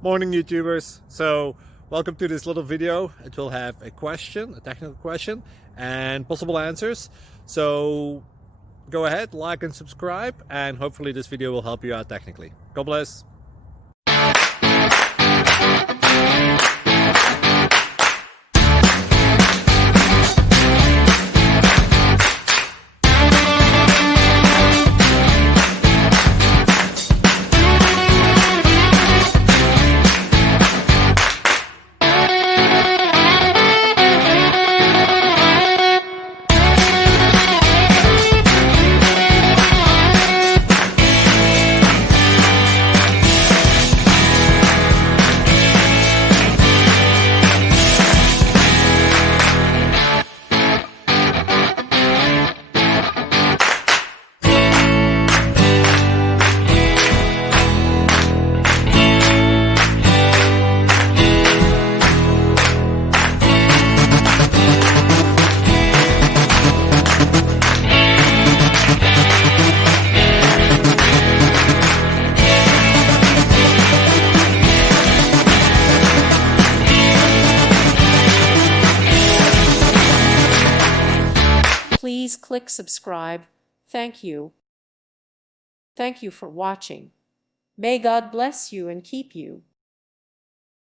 Morning YouTubers. So welcome to this little video. It will have a question, a technical question, and possible answers. So go ahead, like and subscribe, and hopefully this video will help you out technically. God bless. Please click subscribe. Thank you. Thank you for watching. May God bless you and keep you.